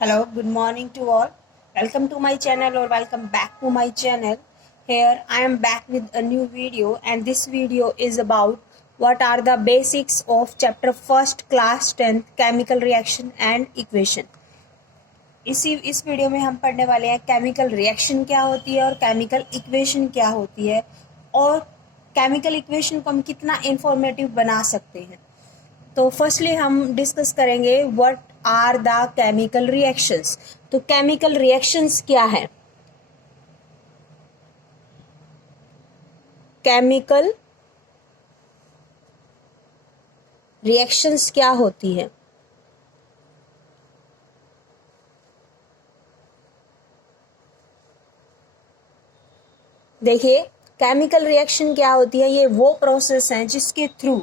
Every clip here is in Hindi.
Hello, good morning to all. Welcome to my channel or welcome back to my channel. Here I am back with a new video and this video is about what are the basics of chapter 1st class 10th chemical reaction and equation. इस वीडियो में हम पढ़ने वाले हैं केमिकल रिएक्शन क्या होती है और केमिकल इक्वेशन क्या होती है और केमिकल इक्वेशन को हम कितना इंफॉर्मेटिव बना सकते हैं। तो फर्स्टली हम डिस्कस करेंगे what are the chemical reactions. तो केमिकल रिएक्शंस क्या है? केमिकल रिएक्शंस क्या होती है? देखिए, केमिकल रिएक्शन क्या होती है? ये वो प्रोसेस है जिसके थ्रू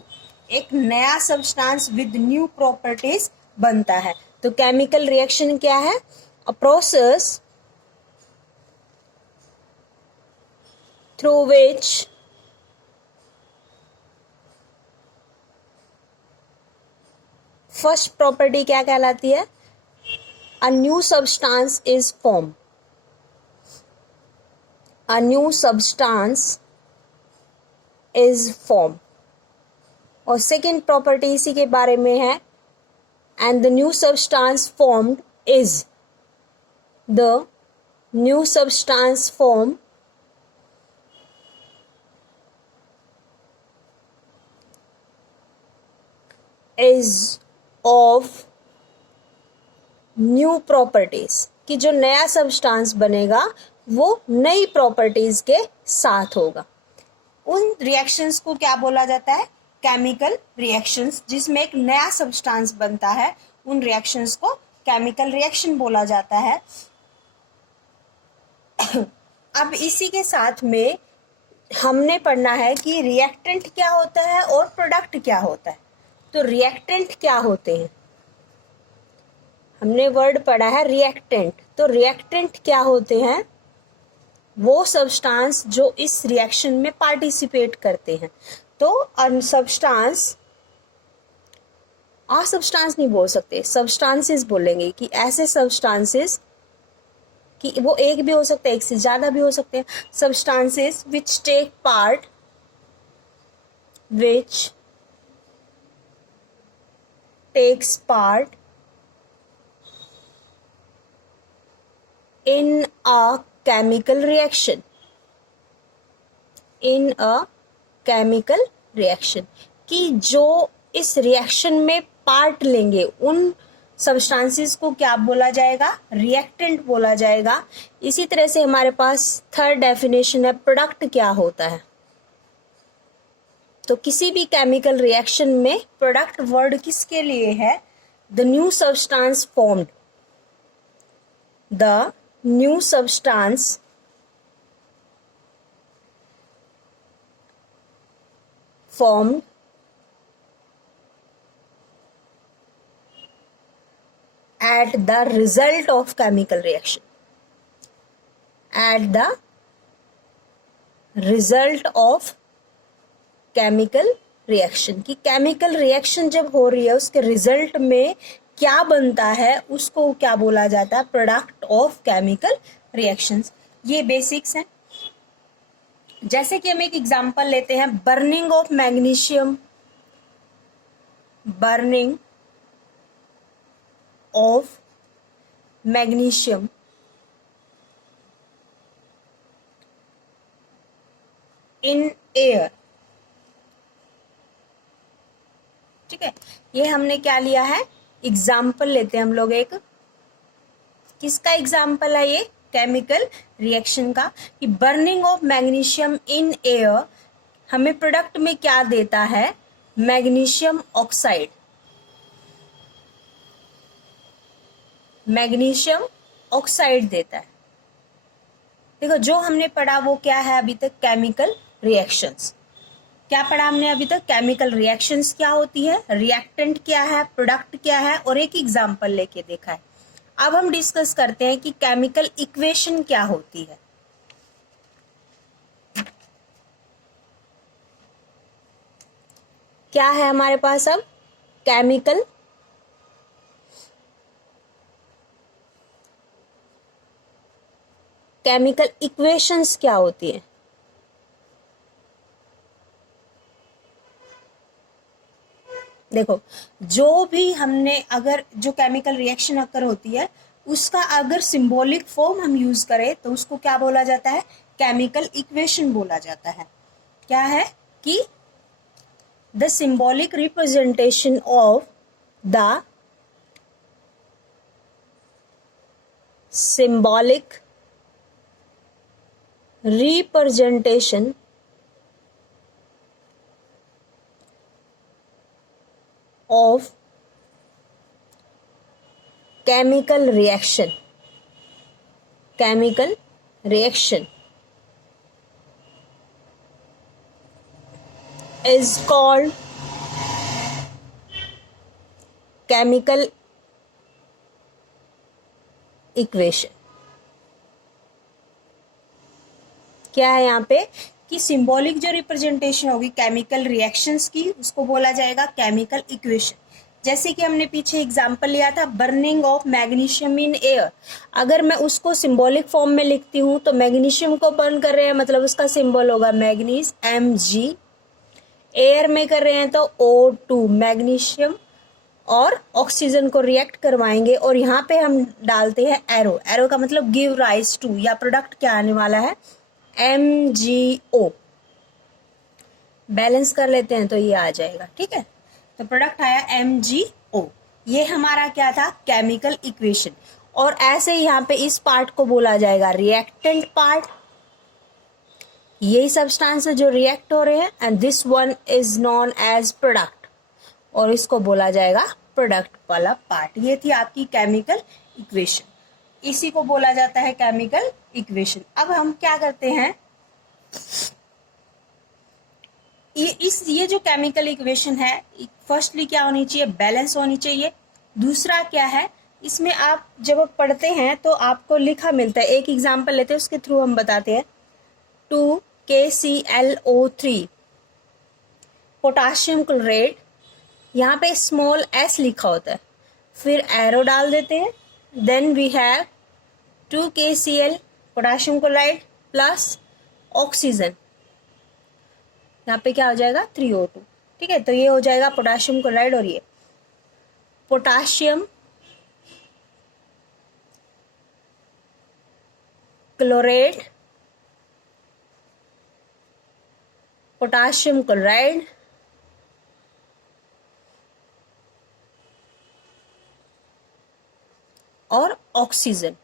एक नया सब्सटेंस विद न्यू प्रॉपर्टीज बनता है। तो केमिकल रिएक्शन क्या है? A process through which first property क्या कहलाती है? A new substance is form. A new substance is formed. और सेकेंड प्रॉपर्टी इसी के बारे में है, and the new substance formed is the new substance formed is of new properties, कि जो नया सब्सटेंस बनेगा वो नई प्रॉपर्टीज के साथ होगा। उन रिएक्शंस को क्या बोला जाता है? Chemical reactions. जिसमें एक नया सब्सटेंस बनता है उन रिएक्शंस को केमिकल रिएक्शन बोला जाता है। अब इसी के साथ में हमने पढ़ना है कि रिएक्टेंट क्या होता है और प्रोडक्ट क्या होता है। तो रिएक्टेंट क्या होते हैं? हमने वर्ड पढ़ा है रिएक्टेंट। तो रिएक्टेंट क्या होते हैं? वो सब्सटेंस जो इस रिएक्शन में पार्टिसिपेट करते हैं। तो सब्सटेंस नहीं बोल सकते, सब्सटेंसेस बोलेंगे कि ऐसे सब्सटेंसेस कि वो एक भी हो सकते हैं, एक से ज्यादा भी हो सकते हैं। Substances which take part which takes part in a chemical reaction, in a chemical reaction, कि जो इस रिएक्शन में पार्ट लेंगे उन सब्सटेंसेस को क्या बोला जाएगा? रिएक्टेंट बोला जाएगा। इसी तरह से हमारे पास थर्ड डेफिनेशन है प्रोडक्ट क्या होता है। तो किसी भी केमिकल रिएक्शन में प्रोडक्ट वर्ड किसके लिए है? The new substance formed, the new substance formed at the result of chemical reaction, at the result of chemical reaction, कि केमिकल रिएक्शन जब हो रही है उसके रिजल्ट में क्या बनता है उसको क्या बोला जाता है? Product of chemical reactions. ये बेसिक्स हैं। जैसे कि हम एक एग्जांपल लेते हैं, burning of magnesium, burning of magnesium in air. ठीक है, ये हमने क्या लिया है? एग्जाम्पल लेते हैं हम लोग। एक किसका एग्जाम्पल है ये? केमिकल रिएक्शन का, कि burning of magnesium in air हमें प्रोडक्ट में क्या देता है? Magnesium oxide. मैग्नीशियम ऑक्साइड देता है। देखो, जो हमने पढ़ा वो क्या है अभी तक? Chemical reactions. क्या पढ़ा हमने अभी तक? केमिकल रिएक्शंस क्या होती है, रिएक्टेंट क्या है, प्रोडक्ट क्या है, और एक एग्जांपल लेके देखा है। अब हम डिस्कस करते हैं कि केमिकल इक्वेशन क्या होती है। क्या है हमारे पास अब? केमिकल केमिकल इक्वेशंस क्या होती है? देखो, जो भी हमने अगर जो केमिकल रिएक्शन अकर होती है उसका अगर सिंबॉलिक फॉर्म हम यूज करें तो उसको क्या बोला जाता है? केमिकल इक्वेशन बोला जाता है। क्या है कि the symbolic representation of the symbolic representation of chemical reaction is called chemical equation. क्या है यहाँ पे कि सिंबॉलिक जो रिप्रेजेंटेशन होगी केमिकल रिएक्शंस की उसको बोला जाएगा केमिकल इक्वेशन। जैसे कि हमने पीछे एग्जांपल लिया था burning of magnesium in air, अगर मैं उसको सिंबॉलिक फॉर्म में लिखती हूँ तो मैग्नीशियम को बर्न कर रहे हैं मतलब उसका सिंबल होगा मैग्नीज Mg, एयर में कर रहे हैं तो O2 मैग्नीशियम, और ऑक्सीजन को रिएक्ट करवाएंगे और यहाँ पे हम डालते हैं एरो। एरो का मतलब गिव राइज टू, या प्रोडक्ट क्या आने वाला है? MgO। बैलेंस कर लेते हैं तो ये आ जाएगा, ठीक है। तो प्रोडक्ट आया MgO। ये हमारा क्या था? Chemical equation. और ऐसे ही यहाँ पे इस पार्ट को बोला जाएगा रिएक्टेंट पार्ट, यही सब्सटेंस जो रिएक्ट हो रहे हैं, and this one is known as product, और इसको बोला जाएगा प्रोडक्ट वाला पार्ट। ये थी आपकी केमिकल इक्वेशन, इसी को बोला जाता है केमिकल इक्वेशन। अब हम क्या करते हैं, ये जो केमिकल इक्वेशन है फर्स्टली क्या होनी चाहिए? बैलेंस होनी चाहिए। दूसरा क्या है, इसमें आप जब पढ़ते हैं तो आपको लिखा मिलता है, एक एग्जांपल लेते हैं उसके थ्रू हम बताते हैं। 2KClO3 पोटाशियम क्लोराइड, यहाँ पे स्मॉल s लिखा होता है, फिर एरो डाल देते हैं, then we have 2KCl potassium chloride plus oxygen, यहाँ पे क्या हो जाएगा? 3O2, ठीक है। तो ये हो जाएगा पोटाशियम क्लोराइड, और ये पोटाशियम क्लोराइड, पोटाशियम क्लोराइड और ऑक्सीजन।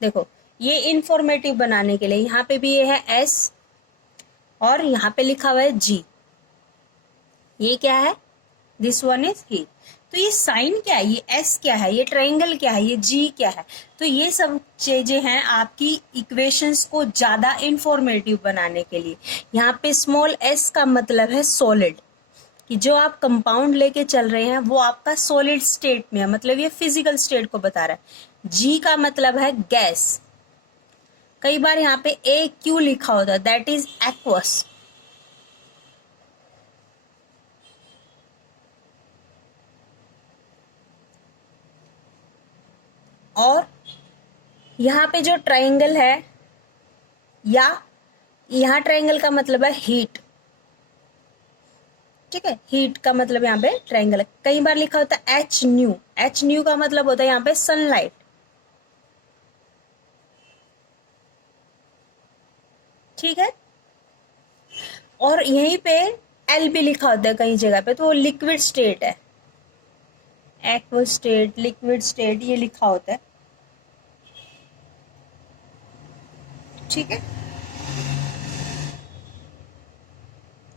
देखो, ये इंफॉर्मेटिव बनाने के लिए यहाँ पे भी ये है S और यहाँ पे लिखा हुआ है G। ये क्या है? This one is he. तो ये साइन क्या है? ये S क्या है? ये ट्रायंगल क्या है? ये G क्या है? तो ये सब चीजें हैं आपकी इक्वेशंस को ज्यादा इंफॉर्मेटिव बनाने के लिए। यहाँ पे स्मॉल s का मतलब है सॉलिड, कि जो आप कंपाउंड लेके चल रहे हैं वो आपका सॉलिड स्टेट में है, मतलब ये फिजिकल स्टेट को बता रहा है। जी का मतलब है गैस, कई बार यहाँ पे AQ लिखा होता है, दैट इज एक्वस। और यहाँ पे जो ट्रायंगल है, या यहाँ ट्रायंगल का मतलब है हीट, ठीक है। हीट का मतलब यहाँ पे ट्रायंगल है। कई बार लिखा होता है HNu, HNu का मतलब होता है यहाँ पे सनलाइट, ठीक है। और यहीं पे L भी लिखा होता है कई जगह पे, तो वो लिक्विड स्टेट है, एक्वस स्टेट, लिक्विड स्टेट, ये लिखा होता है, ठीक है।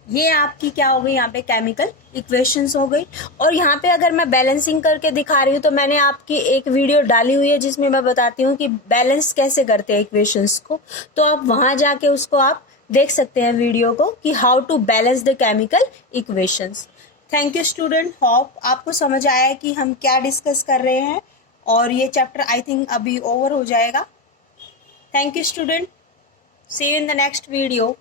ये आपकी क्या हो गई? यहाँ पे केमिकल इक्वेशंस हो गई। और यहाँ पे अगर मैं बैलेंसिंग करके दिखा रही हूँ तो मैंने आपकी एक वीडियो डाली हुई है जिसमें मैं बताती हूँ कि बैलेंस कैसे करते हैं इक्वेशंस को, तो आप वहां जाके उसको आप देख सकते हैं वीडियो को, कि how to balance the chemical equations. Thank you student, hope आपको समझ आया कि हम क्या डिस्कस कर रहे हैं, और ये चैप्टर आई थिंक अभी ओवर हो जाएगा। Thank you student, see you in the next video.